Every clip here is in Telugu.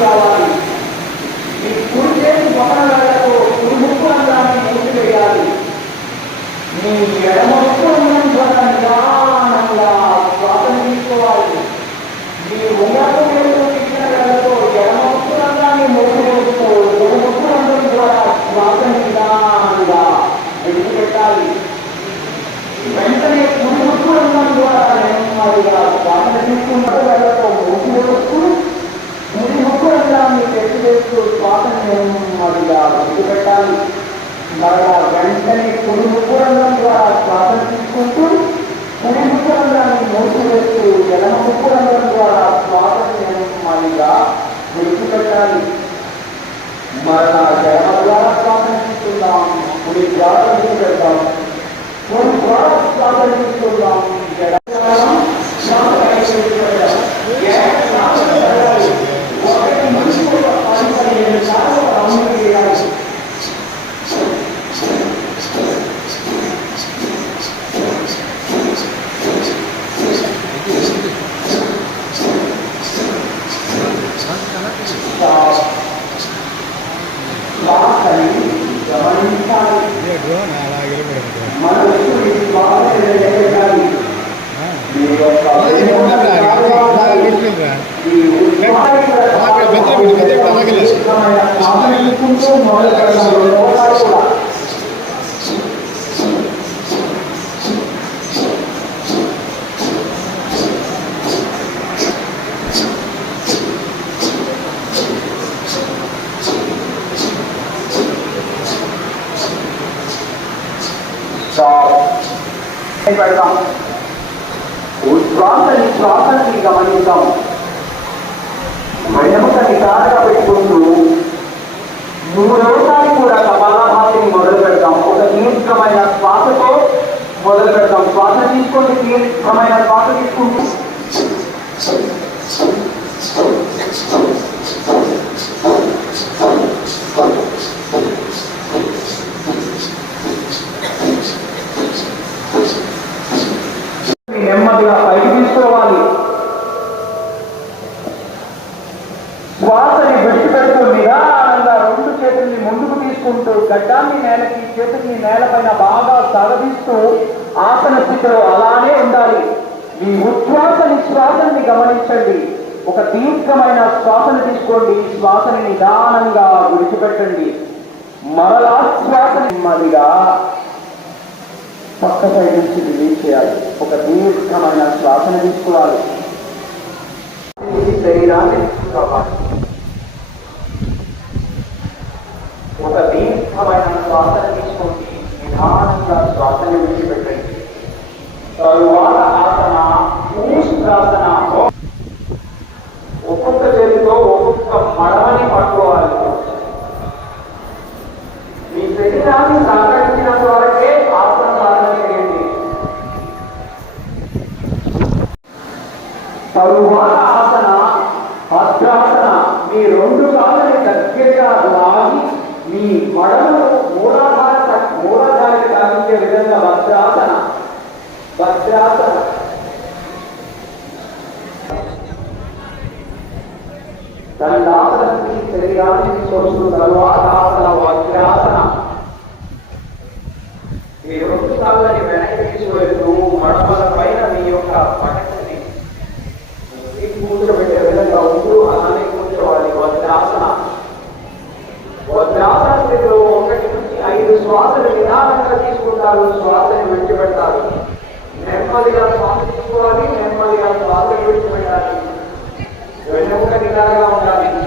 తీసుకురావాలి ఈ కుడి చేతి మొదల వేళతో కుడి ముక్కు అందాన్ని మూసివేయాలి మీ ఎడమ ముక్కు అందం ద్వారా నిదానంగా శ్వాసన తీసుకోవాలి. మీ ఉంగరపు వేలు ఇచ్చిన ఎడమ ముక్కు అందాన్ని మూసివేస్తూ కుడి ముక్కు అందం ద్వారా శ్వాసన నిదానంగా విడిచిపెట్టాలి వెంటనే కుడి ముక్కు అందం ద్వారా నెమ్మదిగా శ్వాసన తీసుకుంటూ వేళతో మూసివేస్తూ ముడి ముక్కు చేస్తూ తెచ్చివేస్తూ శ్వాస నెమ్మదిగా విడిచిపెట్టాలి మరలా వెంటనే కుడి ముక్కు రంధ్రం ద్వారా శ్వాస తీసుకుంటూ కుడి ముక్కు రంధ్రాన్ని మూసివేస్తూ ఎడమ ముక్కు రంధ్రం ద్వారా శ్వాస నెమ్మదిగా విడిచిపెట్టాలి మరలా ఎడమ ద్వారా శ్వాస తీసుకుందాం కుడి ద్వారా విడిచిపెడతాం కుడి ద్వారా శ్వాస తీసుకుందాం ఎడమ ద్వారా శ్వాస విడిచిపెడతాం ఎడమ శ్వాస పెరగాలి. ఒకటి మనిషి ఒక పది పదిహేను సార్లు రౌండ్ చేయాలి శ్వాసని గమనించాలి డ్రోన్ అలాగే పెడతారు మనసు ఈ శ్వాసని నిలబెట్టాలి. మీ యొక్క ఈ ఉత్సాహమైన శ్వాస తీసుకుంటూ మొదలు పెడతాం. రెండోసారి కూడా. చాలు. పెడదాం ఉచ్ఛ్వాసని శ్వాసని గమనిద్దాం. వెన్నెముక నిదానంగా పెట్టుకుంటూ మూడవసారి కూడా కపాలభాతిని మొదలు పెడతాం. ఒక దీర్ఘమైన శ్వాసతో మొదలు పెడతాం. శ్వాస తీసుకొని దీర్ఘమైన శ్వాస తీసుకుంటూ. Thank you పైకి తీసుకోవాలి శ్వాసని విడిచిపెడుతూ నిదానంగా రెండు చేతుల్ని ముందుకు తీసుకుంటూ గడ్డాన్ని నేలకి చేతుల్ని నేలపైన బాగా సాగదీస్తూ ఆసన స్థితిలో అలానే ఉండాలి. మీ ఉచ్ఛ్వాస నిశ్వాసని గమనించండి. ఒక దీర్ఘమైన శ్వాసను తీసుకోండి. శ్వాసని నిదానంగా విడిచిపెట్టండి. మరలా శ్వాస నెమ్మదిగా పక్క సైడ్ నుంచి రిలీజ్ చేయాలి. ఒక దీర్ఘమైన శ్వాసను తీసుకోవాలి. శరీరాన్ని తీసుకోవాలి ఒక దీర్ఘమైన శ్వాసను తీసుకోండి నిదానంగా శ్వాసను విడిచిపెట్టండి తరువాత ఆసన ఊష్ట్రాసన ఒక్కొక్క చేతితో ఒక్కొక్క మడమని పట్టుకోవాలి మీ శరీరాన్ని వరకే ఆసన చేయండి తరువాత ఆసన హస్తాసన మీ రెండు కాళ్ళని దగ్గరగా లాగి మీ మడమను మూలాధార మూలాధారికి విధంగా భద్రాసన వజ్రాసన దండాసనకి శరీరాన్ని తీసుకొస్తున్న తరువాత ఆసన వజ్రాసన. ఈ రెండు కాళ్ళని వెనక్కి తీసుకువెళ్తూ మడమల పైన మీ యొక్క పడకని కూర్చోబెట్టే విధంగా ఉంటూ అలానే కూర్చోవాలి. వజ్రాసన. వజ్రాసన స్థితిలో ఒకటి నుంచి ఐదు శ్వాసలు నిదానంగా తీసుకుంటారు. శ్వాసని విడిచిపెడతారు. నెమ్మదిగా శ్వాస తీసుకోవాలి. నెమ్మదిగా శ్వాస విడిచిపెట్టాలి. వెన్నెముక నిదానంగా ఉండాలి.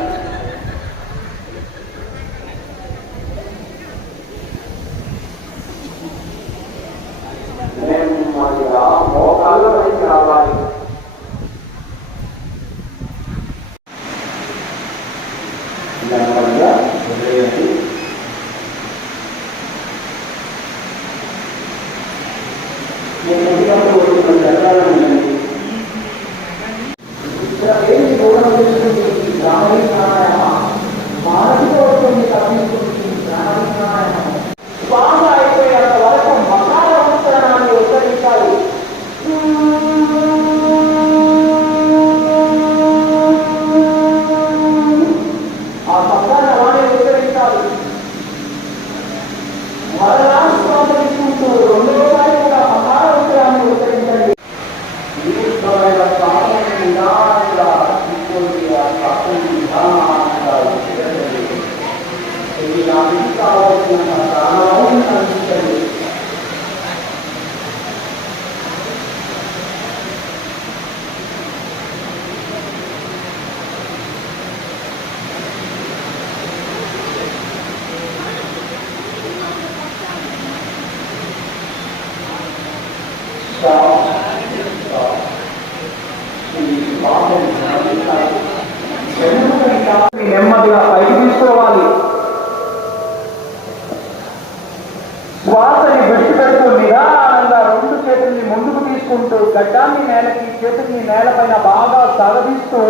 శ్వాసని విడిచిపెడుతూ నిదానంగా రెండు చేతుల్ని ముందుకు తీసుకుంటూ గడ్డాన్ని నేలకి చేతుల్ని నేలపైన బాగా సాగదీస్తూ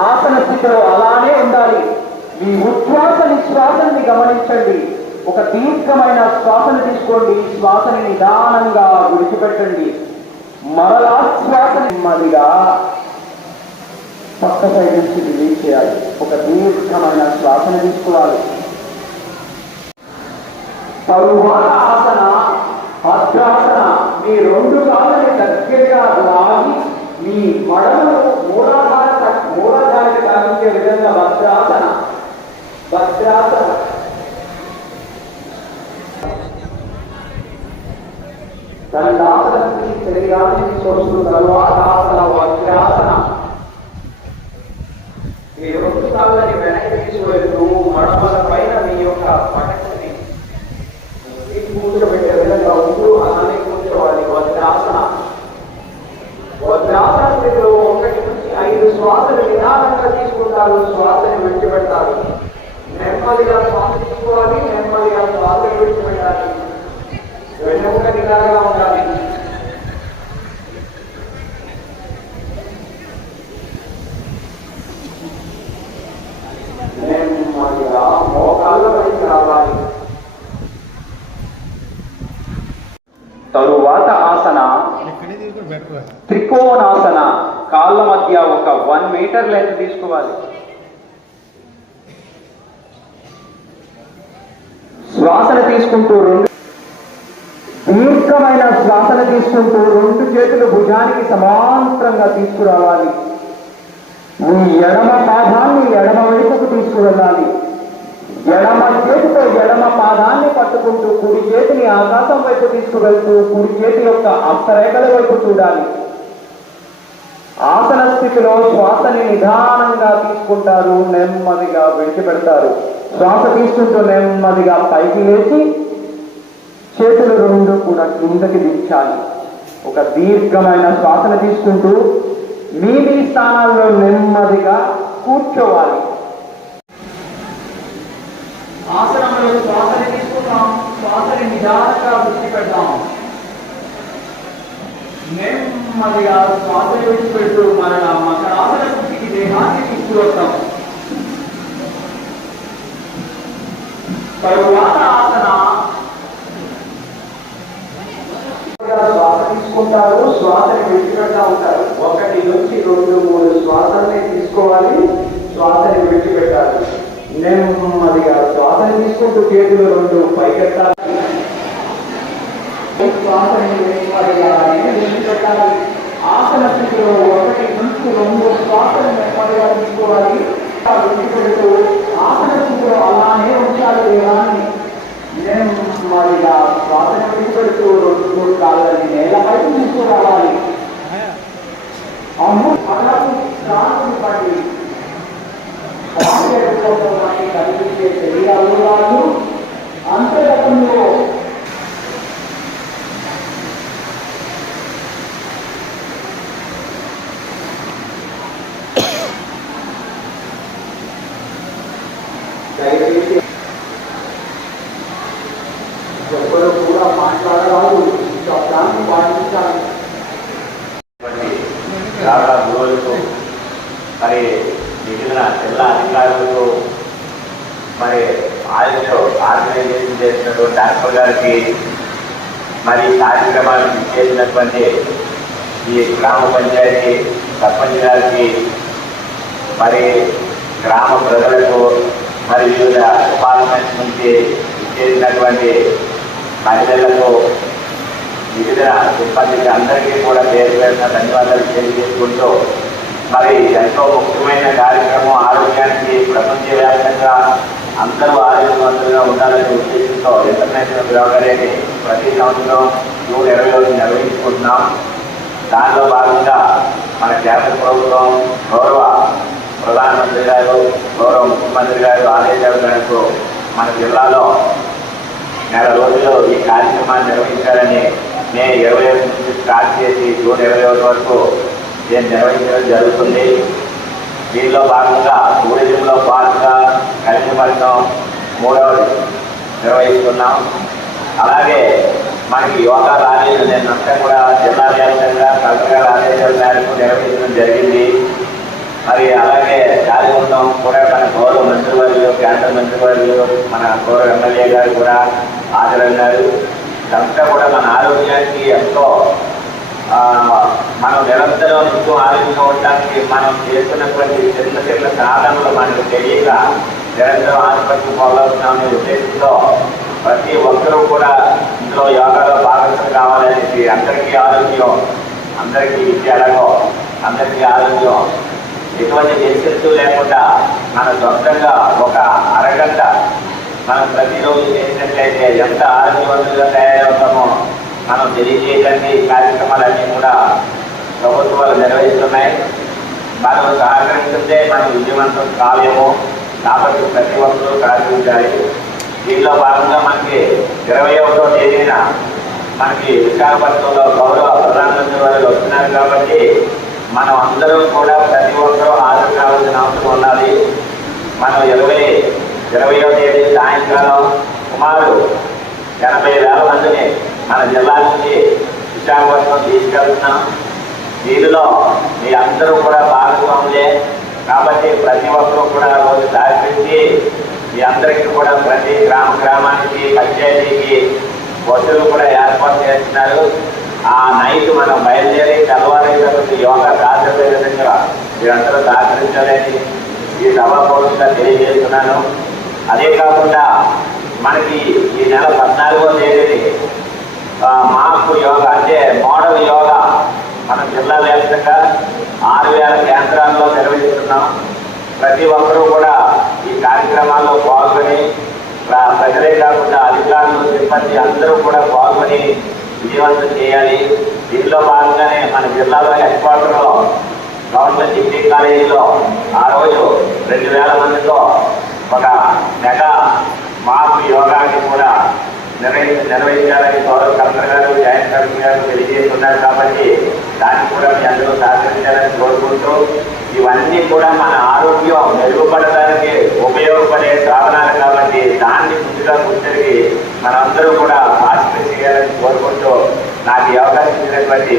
ఆసన స్థితిలో అలానే ఉండాలి. మీ ఉచ్ఛ్వాస నిశ్వాసాన్ని గమనించండి. ఒక దీర్ఘమైన శ్వాసను తీసుకోండి. శ్వాసని నిదానంగా విడిచిపెట్టండి. మరలా శ్వాస నెమ్మదిగా పక్క సైడ్ నుంచి రిలీజ్ చేయాలి. ఒక దీర్ఘమైన శ్వాసను తీసుకోవాలి. తరువాత ఆసన భద్రాసన మీ రెండు కాళ్ళని దగ్గరగా లాగి మీ మడలను మూలాధార మూలాధారికి సాగించే విధంగా భద్రాసన. భద్రాసన. దండాసనకి శరీరాన్ని తీసుకొస్తున్న తరువాత ఆసన వజ్రాసన ఈ రెండు కాళ్ళని వెనక్కి తీసుకువెళ్తూ మడమల పైన మీ యొక్క పటకని కూర్చోబెట్టే విధంగా ఉంటూ అలానే కూర్చోవాలి వజ్రాసన వజ్రాసన స్థితిలో ఒకటి నుంచి ఐదు శ్వాసలు నిదానంగా తీసుకుంటారు శ్వాసని విడిచిపెడతారు నెమ్మదిగా శ్వాస తీసుకోవాలి నెమ్మదిగా శ్వాసని విడిచిపెట్టాలి వెన్నెముక నిదానంగా ఉండాలి తరువాత ఆసన త్రికోణాసన కాళ్ళ మధ్య ఒక వన్ మీటర్ లెంత్ తీసుకోవాలి. శ్వాసన తీసుకుంటూ రెండు దీర్ఘమైన తీసుకుంటూ రెండు చేతులు భుజానికి సమాంతరంగా తీసుకురావాలి. నీ ఎడమ పాదాన్ని ఎడమ వైపుకు తీసుకువెళ్ళాలి. ఎడమ చేతితో ఎడమ పాదాన్ని పట్టుకుంటూ కుడి చేతిని ఆకాశం వైపు తీసుకువెళ్తూ కుడి చేతి యొక్క హస్తరేఖల వైపు చూడాలి. ఆసన స్థితిలో శ్వాసని నిదానంగా తీసుకుంటారు నెమ్మదిగా విడిచిపెడతారు. శ్వాస తీసుకుంటూ నెమ్మదిగా పైకి లేచి చేతులు రెండు కూడా కిందకి దించాలి. ఒక దీర్ఘమైన శ్వాసన తీసుకుంటూ మీ మీ స్థానాల్లో నెమ్మదిగా కూర్చోవాలి. ఆసనంలో శ్వాసని తీసుకుందాం. శ్వాసని నిదానంగా విడిచిపెడదాం నెమ్మదిగా శ్వాస విడిచిపెడుతూ మన మకరాసన స్థితికి దేహాన్ని తీసుకువస్తాం. తరువాత ఆసన శ్వాస తీసుకుంటారు శ్వాసని విడిచిపెడతా ఉంటారు. ఒకటి నుంచి రెండు మూడు శ్వాసల్ని తీసుకోవాలి శ్వాసని విడిచిపెట్టాలి. నెమ్మదిగా శ్వాసని తీసుకుంటూ చేతులు రెండు పైకెత్తాలి. శ్వాసని విడిచిపెట్టాలి. ఆసన స్థితిలో ఒకటి నుంచి రెండు శ్వాసలు నెమ్మదిగా తీసుకోవాలి. విడిచిపెడుతూ ఆసన స్థితిలో అలానే ఉంచాలి నేను నెమ్మదిగా శ్వాసను విడిచిపెడుతూ రెండు మూడు కాళ్ళని నేలపై తీసుకురావాలి. అమ్ము మనకు చాలా గురువులకు మరి మిగిలిన జిల్లా అధికారులకు మరి ఆయుష్ ఆర్గనైజేషన్ చేసినటువంటి డాక్టర్ గారికి మరి ఈ కార్యక్రమానికి చేసినటువంటి ఈ గ్రామ పంచాయతీ సర్పంచ్ గారికి మరి గ్రామ ప్రజలకు మరి వివిధ డిపార్ట్మెంట్స్ నుంచి చేసినటువంటి మహిళలకు వివిధ సిబ్బందికి అందరికీ కూడా పేరు పేరున ధన్యవాదాలు తెలియజేసుకుంటూ మరి ఎంతో ముఖ్యమైన కార్యక్రమం ఆరోగ్యానికి ప్రపంచవ్యాప్తంగా అందరూ ఆరోగ్యవంతులుగా ఉండాలనే ఉద్దేశంతో ఇంటర్నేషనల్ యోగా ప్రతి సంవత్సరం జూన్ ఇరవై రోజు నిర్వహించుకుంటున్నాం. దానిలో భాగంగా మన కేంద్ర ప్రభుత్వం గౌరవ ప్రధానమంత్రి గారు గౌరవ ముఖ్యమంత్రి గారు ఆదేశాల మేరకు మన జిల్లాలో నెల రోజులు ఈ కార్యక్రమాన్ని నిర్వహించాలని మే ఇరవై ఒకటి నుంచి స్టార్ట్ చేసి జూన్ ఇరవై ఒకటి వరకు దీన్ని నిర్వహించడం జరుగుతుంది. దీనిలో భాగంగా టూరిజంలో పాటుగా కలిసిపడటం మూడవది నిర్వహిస్తున్నాం. అలాగే మనకి యోగా ర్యాలీలు నిన్నంతా కూడా జిల్లా వ్యాప్తంగా కలెక్టర్ ఆదేశాల మేరకు నిర్వహించడం జరిగింది. మరి అలాగే జాలిగుండం కూడా మన గౌరవ మంత్రివర్యులు కేంద్ర మంత్రివర్యులు మన గౌరవ ఎమ్మెల్యే గారు కూడా హాజరన్నారు ఇదంతా కూడా మన ఆరోగ్యానికి ఎంతో మనం నిరంతరం ఎంతో ఆరోగ్యంగా ఉండడానికి మనం చేస్తున్నటువంటి చిన్న చిన్న సాధనలు మనకు తెలియక నిరంతరం ఆసుపత్రి పోగలుగుతామనే ఉద్దేశంతో ప్రతి ఒక్కరూ కూడా ఇందులో యోగాలో భాగస్వామి కావాలనేసి అందరికీ ఆరోగ్యం అందరికీ విద్య అందరికీ ఆరోగ్యం. ఎటువంటి డిస్టెన్స్ లేకుండా మన సొంతంగా ఒక అరగంట మనం ప్రతిరోజు చేసినట్లయితే ఎంత ఆరోగ్యవంతులుగా తయారవుతామో మనం తెలియజేయడానికి కార్యక్రమాలన్నీ కూడా ప్రభుత్వాలు నిర్వహిస్తున్నాయి. మనం సహకరిస్తుంటే మనం విజయవంతం కాలేమో కాబట్టి ప్రతి ఒక్కరూ సహకరించాలి దీనిలో భాగంగా మనకి ఇరవై ఒకటో తేదీన మనకి విశాఖపట్నంలో గౌరవ ప్రధానమంత్రి వారు వస్తున్నారు కాబట్టి మనం అందరం కూడా ప్రతి ఒక్కరూ హాజరు కావాల్సిన అవసరం ఉండాలి మనం ఇరవై ఇరవయో తేదీ సాయంకాలం సుమారు ఎనభై వేల మందిని మన జిల్లా నుంచి విశాఖపట్నం తీసుకెళ్తున్నాం. దీనిలో మీ అందరూ కూడా భాగస్వాములే కాబట్టి ప్రతి ఒక్కరూ కూడా రోజు సహకరించి మీ అందరికీ కూడా ప్రతి గ్రామ గ్రామానికి పంచాయతీకి బస్సులు కూడా ఏర్పాటు చేస్తున్నారు. ఆ నైట్ మనం బయలుదేరి తెల్లవారైనటువంటి యోగా సాధ్యమయ్యే విధంగా మీరందరూ సహకరించాలని ఈ సభ సభాపూర్వకంగా తెలియజేస్తున్నాను. అదే కాకుండా మనకి ఈ నెల పద్నాలుగో తేదీని మార్పు మాకు యోగా అంటే మోడల్ యోగా మన జిల్లా వ్యాప్తంగా ఆరు వేల కేంద్రాల్లో నిర్వహిస్తున్నాం. ప్రతి ఒక్కరూ కూడా ఈ కార్యక్రమాల్లో పాల్గొని ప్ర- ప్రజలే కాకుండా అధికారులు సిబ్బంది అందరూ కూడా పాల్గొని విజయవంతం చేయాలి. దీనిలో భాగంగానే మన జిల్లాలో హెడ్ క్వార్టర్లో గవర్నమెంట్ డిగ్రీ కాలేజీలో ఆ రోజు రెండు వేల మందితో నిర్వహించాలని గౌరవ కలెక్టర్ గారు జాయింట్ కలెక్టర్ గారు తెలియజేస్తున్నారు కాబట్టి దాన్ని కూడా మీ అందరూ సహకరించాలని కోరుకుంటూ ఇవన్నీ కూడా మన ఆరోగ్యం మెరుగుపడడానికి ఉపయోగపడే సాధనాలు కాబట్టి దాన్ని ముందుగా గుర్తిరిగి మనందరూ కూడా ఆసక్తి చేయాలని కోరుకుంటూ నాకు ఈ అవకాశం ఇచ్చినటువంటి